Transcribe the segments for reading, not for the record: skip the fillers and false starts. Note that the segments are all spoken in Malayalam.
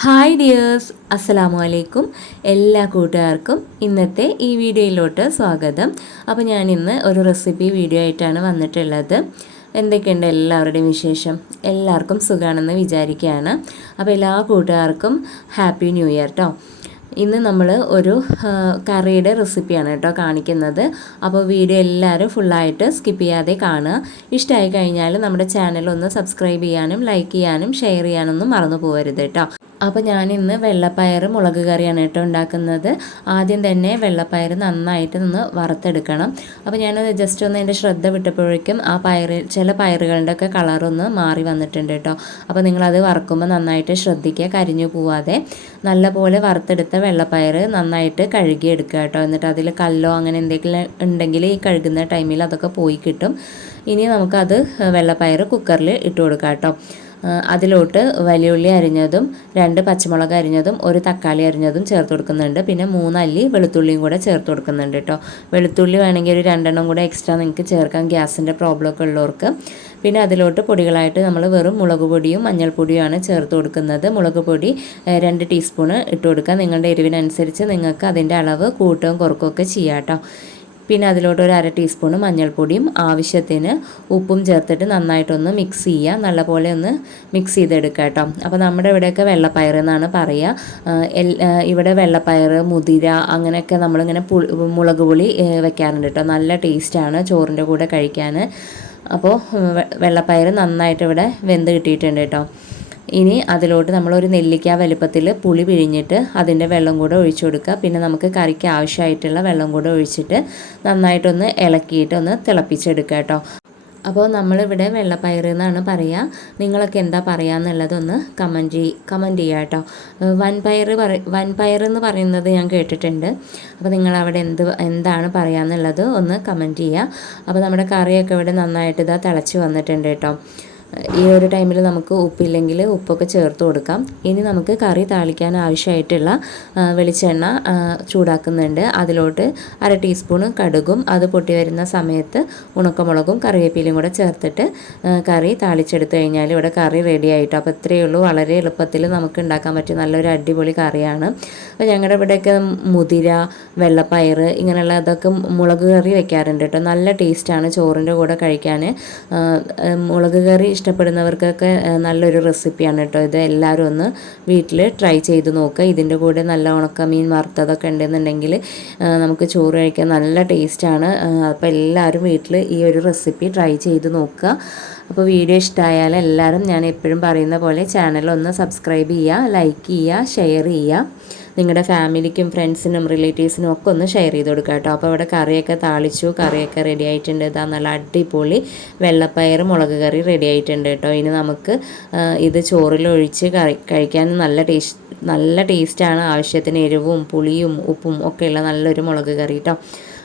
ഹായ് ഡിയേഴ്സ്, അസ്സലാമു അലൈക്കും. എല്ലാ കൂട്ടുകാർക്കും ഇന്നത്തെ ഈ വീഡിയോയിലോട്ട് സ്വാഗതം. അപ്പോൾ ഞാൻ ഇന്ന് ഒരു റെസിപ്പി വീഡിയോ ആയിട്ടാണ് വന്നിട്ടുള്ളത്. എന്തൊക്കെയുണ്ട് എല്ലാവരുടെയും വിശേഷം? എല്ലാവർക്കും സുഖമാണെന്ന് വിചാരിക്കുകയാണ്. അപ്പോൾ എല്ലാ കൂട്ടുകാർക്കും ഹാപ്പി ന്യൂ ഇയർ കേട്ടോ. ഇന്ന് നമ്മൾ ഒരു കറിയുടെ റെസിപ്പിയാണ് കേട്ടോ കാണിക്കുന്നത്. അപ്പോൾ വീഡിയോ എല്ലാവരും ഫുള്ളായിട്ട് സ്കിപ്പ് ചെയ്യാതെ കാണുക. ഇഷ്ടമായി കഴിഞ്ഞാൽ നമ്മുടെ ചാനൽ ഒന്ന് സബ്സ്ക്രൈബ് ചെയ്യാനും ലൈക്ക് ചെയ്യാനും ഷെയർ ചെയ്യാനൊന്നും മറന്നു പോകരുത് കേട്ടോ. അപ്പോൾ ഞാനിന്ന് വെള്ളപ്പയർ മുളക് കറിയാണ് കേട്ടോ ഉണ്ടാക്കുന്നത്. ആദ്യം തന്നെ വെള്ളപ്പയർ നന്നായിട്ട് ഒന്ന് വറുത്തെടുക്കണം. അപ്പോൾ ഞാനത് ജസ്റ്റ് ഒന്ന് എൻ്റെ ശ്രദ്ധ വിട്ടപ്പോഴേക്കും ആ ചില പയറുകളുടെ ഒക്കെ കളറൊന്ന് മാറി വന്നിട്ടുണ്ട് കേട്ടോ. അപ്പോൾ നിങ്ങളത് വറുക്കുമ്പോൾ നന്നായിട്ട് ശ്രദ്ധിക്കുക, കരിഞ്ഞു പോവാതെ. നല്ലപോലെ വറുത്തെടുത്ത വെള്ളപ്പയർ നന്നായിട്ട് കഴുകിയെടുക്കുക കേട്ടോ. എന്നിട്ട് അതിൽ കല്ലോ അങ്ങനെ എന്തെങ്കിലും ഉണ്ടെങ്കിൽ ഈ കഴുകുന്ന ടൈമിൽ അതൊക്കെ പോയി കിട്ടും. ഇനി നമുക്കത് വെള്ളപ്പയർ കുക്കറിൽ ഇട്ട് കൊടുക്കാം കേട്ടോ. അതിലോട്ട് വലിയുള്ളി അരിഞ്ഞതും 2 പച്ചമുളക് അരിഞ്ഞതും 1 തക്കാളി അരിഞ്ഞതും ചേർത്ത് കൊടുക്കുന്നുണ്ട്. പിന്നെ 3 അല്ലി വെളുത്തുള്ളിയും കൂടെ ചേർത്ത് കൊടുക്കുന്നുണ്ട് കേട്ടോ. വെളുത്തുള്ളി വേണമെങ്കിൽ ഒരു 2 എണ്ണം കൂടെ എക്സ്ട്രാ നിങ്ങൾക്ക് ചേർക്കാം, ഗ്യാസിൻ്റെ പ്രോബ്ലം ഒക്കെ ഉള്ളവർക്ക്. പിന്നെ അതിലോട്ട് പൊടികളായിട്ട് നമ്മൾ വെറും മുളക് പൊടിയും മഞ്ഞൾപ്പൊടിയുമാണ് ചേർത്ത് കൊടുക്കുന്നത്. മുളക് പൊടി 2 ടീസ്പൂണ് ഇട്ട് കൊടുക്കുക. നിങ്ങളുടെ എരിവിനനുസരിച്ച് നിങ്ങൾക്ക് അതിൻ്റെ അളവ് കൂട്ടുകയും കുറക്കുകയൊക്കെ ചെയ്യാം കേട്ടോ. പിന്നെ അതിലോട്ട് ഒരു 1/2 ടീസ്പൂൺ മഞ്ഞൾപ്പൊടിയും ആവശ്യത്തിന് ഉപ്പും ചേർത്തിട്ട് നന്നായിട്ടൊന്ന് മിക്സ് ചെയ്യുക. നല്ലപോലെ ഒന്ന് മിക്സ് ചെയ്തെടുക്കുക കേട്ടോ. അപ്പോൾ നമ്മുടെ ഇവിടെയൊക്കെ വെള്ളപ്പയർ എന്നാണ് പറയുക. ഇവിടെ വെള്ളപ്പയർ, മുതിര അങ്ങനെയൊക്കെ നമ്മളിങ്ങനെ മുളക് പൊടി വെക്കാറുണ്ട് കേട്ടോ. നല്ല ടേസ്റ്റാണ് ചോറിൻ്റെ കൂടെ കഴിക്കാൻ. അപ്പോൾ വെള്ളപ്പയർ നന്നായിട്ട് ഇവിടെ വെന്ത് കിട്ടിയിട്ടുണ്ട് കേട്ടോ. ഇനി അതിലോട്ട് നമ്മളൊരു നെല്ലിക്ക വലുപ്പത്തിൽ പുളി പിഴിഞ്ഞിട്ട് അതിൻ്റെ വെള്ളം കൂടെ ഒഴിച്ചു കൊടുക്കുക. പിന്നെ നമുക്ക് കറിക്ക് ആവശ്യമായിട്ടുള്ള വെള്ളം കൂടെ ഒഴിച്ചിട്ട് നന്നായിട്ടൊന്ന് ഇളക്കിയിട്ട് ഒന്ന് തിളപ്പിച്ചെടുക്കുക കേട്ടോ. അപ്പോൾ നമ്മളിവിടെ വെള്ളപ്പയർ എന്നാണ് പറയുക. നിങ്ങളൊക്കെ എന്താ പറയുക എന്നുള്ളതൊന്ന് കമൻറ്റ് ചെയ്യുക കേട്ടോ. വൻപയർ എന്ന് പറയുന്നത് ഞാൻ കേട്ടിട്ടുണ്ട്. അപ്പോൾ നിങ്ങളവിടെ എന്താണ് പറയുക എന്നുള്ളത് ഒന്ന് കമൻറ്റ് ചെയ്യുക. അപ്പോൾ നമ്മുടെ കറിയൊക്കെ ഇവിടെ നന്നായിട്ട് തിളച്ച് വന്നിട്ടുണ്ട് കേട്ടോ. ഈ ഒരു ടൈമിൽ നമുക്ക് ഉപ്പില്ലെങ്കിൽ ഉപ്പൊക്കെ ചേർത്ത് കൊടുക്കാം. ഇനി നമുക്ക് കറി താളിക്കാൻ ആവശ്യമായിട്ടുള്ള വെളിച്ചെണ്ണ ചൂടാക്കുന്നുണ്ട്. അതിലോട്ട് 1/2 ടീസ്പൂൺ കടുകും അത് പൊട്ടി വരുന്ന സമയത്ത് ഉണക്കമുളകും കറിവേപ്പിലയും കൂടെ ചേർത്തിട്ട് കറി താളിച്ചെടുത്ത് കഴിഞ്ഞാൽ ഇവിടെ കറി റെഡി ആയിട്ടോ. അപ്പോൾ ഇത്രയേ ഉള്ളൂ. വളരെ എളുപ്പത്തിൽ നമുക്ക് ഉണ്ടാക്കാൻ പറ്റിയ നല്ലൊരു അടിപൊളി കറിയാണ്. അപ്പോൾ ഞങ്ങളുടെ ഇവിടെയൊക്കെ മുതിര, വെള്ളപ്പയർ ഇങ്ങനെയുള്ള അതൊക്കെ മുളക് കറി വെക്കാറുണ്ട് കേട്ടോ. നല്ല ടേസ്റ്റാണ് ചോറിൻ്റെ കൂടെ കഴിക്കാൻ. മുളക് കറി ഇഷ്ടപ്പെടുന്നവർക്കൊക്കെ നല്ലൊരു റെസിപ്പിയാണ് കേട്ടോ ഇത്. എല്ലാവരും ഒന്ന് വീട്ടിൽ ട്രൈ ചെയ്ത് നോക്കുക. ഇതിൻ്റെ കൂടെ നല്ല ഉണക്കമീൻ വറുത്തതൊക്കെ ഉണ്ടെന്നുണ്ടെങ്കിൽ നമുക്ക് ചോറ് കഴിക്കാൻ നല്ല ടേസ്റ്റാണ്. അപ്പോൾ എല്ലാവരും വീട്ടിൽ ഈ ഒരു റെസിപ്പി ട്രൈ ചെയ്ത് നോക്കുക. അപ്പോൾ വീഡിയോ ഇഷ്ടമായാൽ എല്ലാവരും ഞാൻ എപ്പോഴും പറയുന്ന പോലെ ചാനലൊന്ന് സബ്സ്ക്രൈബ് ചെയ്യുക, ലൈക്ക് ചെയ്യുക, ഷെയർ ചെയ്യുക. നിങ്ങളുടെ ഫാമിലിക്കും ഫ്രണ്ട്സിനും റിലേറ്റീവ്സിനും ഒക്കെ ഒന്ന് ഷെയർ ചെയ്ത് കൊടുക്കുക കേട്ടോ. അപ്പോൾ ഇവിടെ കറിയൊക്കെ താളിച്ചു, കറിയൊക്കെ റെഡി ആയിട്ടുണ്ട്. ഇതാ നല്ല അടിപൊളി വെള്ളപ്പയർ മുളക് കറി റെഡി ആയിട്ടുണ്ട് കേട്ടോ. ഇനി നമുക്ക് ഇത് ചോറിലൊഴിച്ച് കഴിക്കാൻ നല്ല ടേസ്റ്റാണ്. ആവശ്യത്തിന് എരിവും പുളിയും ഉപ്പും ഒക്കെയുള്ള നല്ലൊരു മുളക് കറി കേട്ടോ.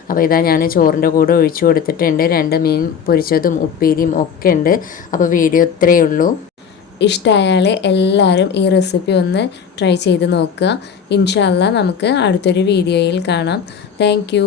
അപ്പോൾ ഇതാ ഞാൻ ചോറിൻ്റെ കൂടെ ഒഴിച്ചു കൊടുത്തിട്ടുണ്ട്. 2 മീൻ പൊരിച്ചതും ഉപ്പേരിയും ഒക്കെ ഉണ്ട്. അപ്പോൾ വീഡിയോ ഇത്രയേ ഉള്ളൂ. ഇഷ്ടമായാൽ എല്ലാവരും ഈ റെസിപ്പി ഒന്ന് ട്രൈ ചെയ്ത് നോക്കുക. ഇൻഷാ അല്ലാഹ് നമുക്ക് അടുത്തൊരു വീഡിയോയിൽ കാണാം. താങ്ക്